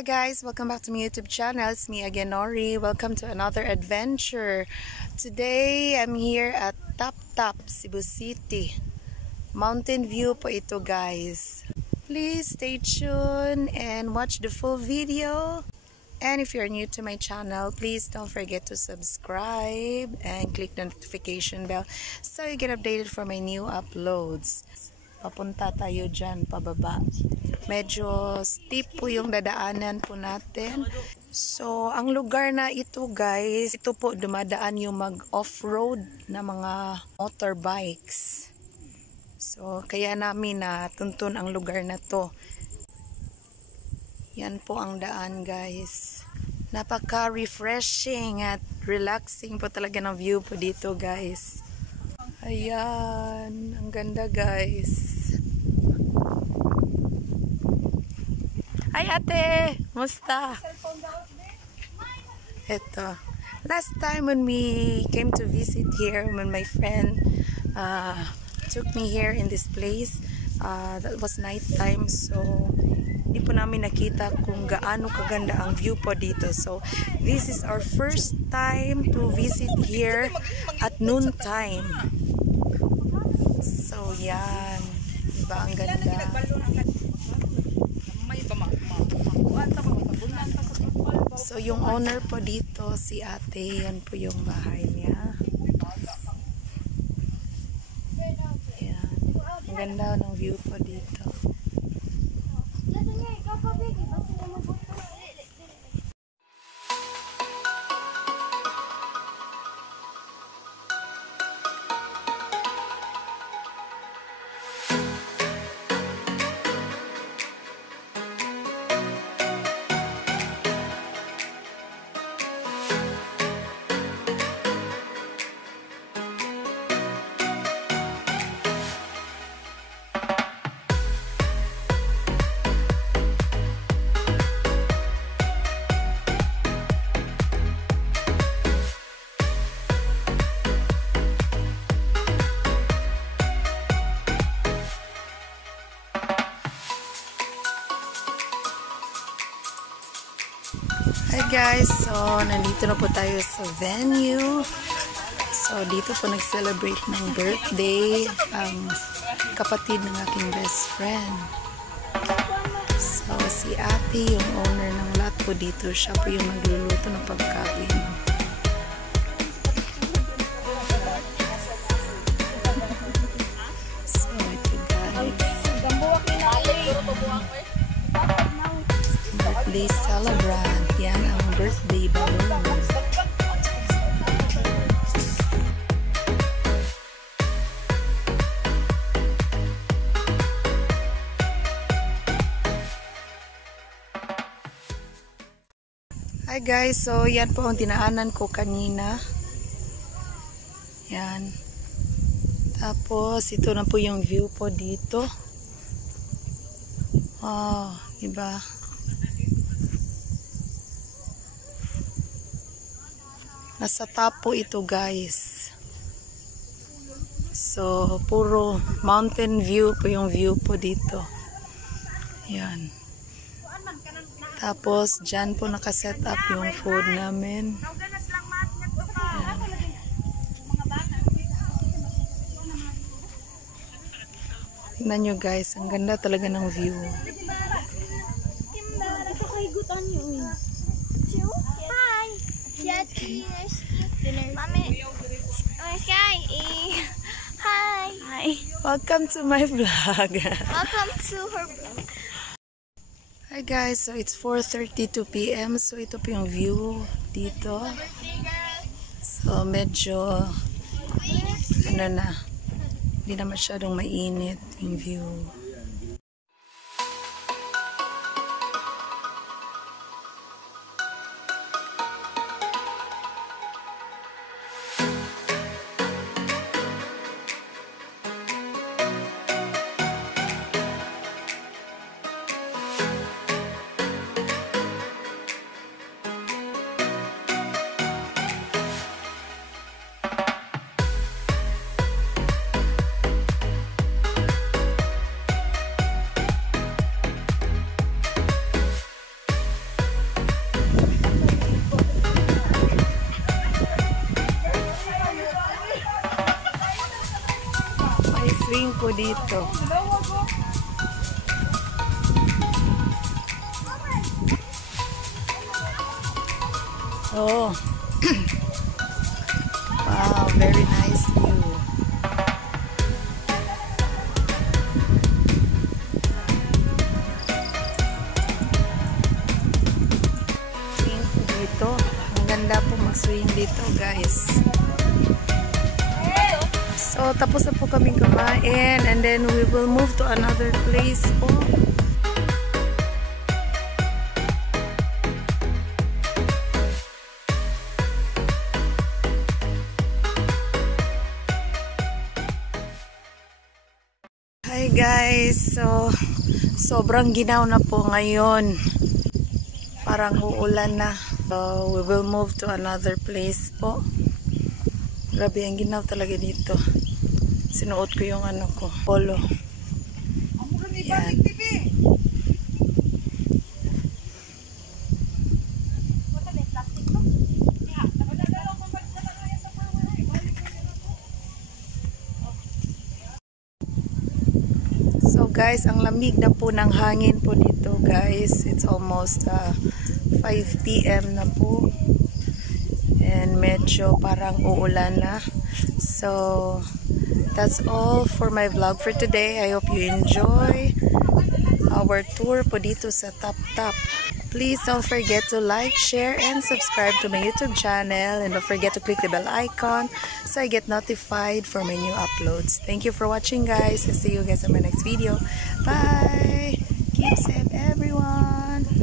Hi guys, welcome back to my YouTube channel. It's me again, Nori. Welcome to another adventure. Today, I'm here at Tap Tap, Cebu City. Mountain view po ito guys. Please stay tuned and watch the full video. And if you're new to my channel, please don't forget to subscribe and click the notification bell so you get updated for my new uploads. Papunta tayo dyan, pababa. Medyo steep po yung dadaanan po natin. So, ang lugar na ito guys, ito po dumadaan yung mag-off-road na mga motorbikes. So, kaya namin natuntun ang lugar na to. Yan po ang daan guys. Napaka-refreshing at relaxing po talaga ng view po dito guys. Ayan, ang ganda guys. Hi ate, musta? Ito. Last time when we came to visit here, when my friend took me here in this place, that was night time, so hindi po namin nakita kung gaano kaganda ang view po dito. So this is our first time to visit here at noon time. So yan, diba ang ganda. So yung owner po dito, si ate, yan po yung bahay niya. Yan, ang ganda ng view po dito. Hi guys, so nandito na po tayo sa venue. So dito po nag-celebrate ng birthday ang kapatid ng aking best friend. So si ate, yung owner ng lot po dito, siya po yung nagluluto ng pagkain. So ito guys, birthday celebrant. Yan ang birthday balloon. Hi guys, so yan po ang dinaanan ko kanina. Yan. Tapos ito na po yung view po dito. Wow, diba? Nasa top po ito guys. So, puro mountain view po yung view po dito. Yan. Tapos, dyan po nakaset up yung food namin. Yan. Tingnan nyo guys, ang ganda talaga ng view. Mommy, Sky, hi. Hi. Welcome to my vlog. Welcome to her vlog. Hi guys, so it's 4:32 PM. So ito po yung view dito. So medyo ano na, hindi na masyadong mainit yung view. swing po dito. Oh. Wow, very nice view. Swing po dito. Ang ganda po mag-swing dito, guys. So, tapos na po kaming kumain and then we will move to another place po. Hi guys, so sobrang ginaw na po ngayon. Parang uulan na. So, we will move to another place po. Grabe, ang ginaw talaga dito. Sinuot ko yung ano ko, polo. Yan. So guys, ang lamig na po ng hangin po dito guys. It's almost 5 PM na po. And medyo parang uulan na. So that's all for my vlog for today. I hope you enjoy our tour po dito sa Tap Tap. Please don't forget to like, share, and subscribe to my YouTube channel. And don't forget to click the bell icon so I get notified for my new uploads. Thank you for watching guys. I'll see you guys in my next video. Bye! Keep safe everyone!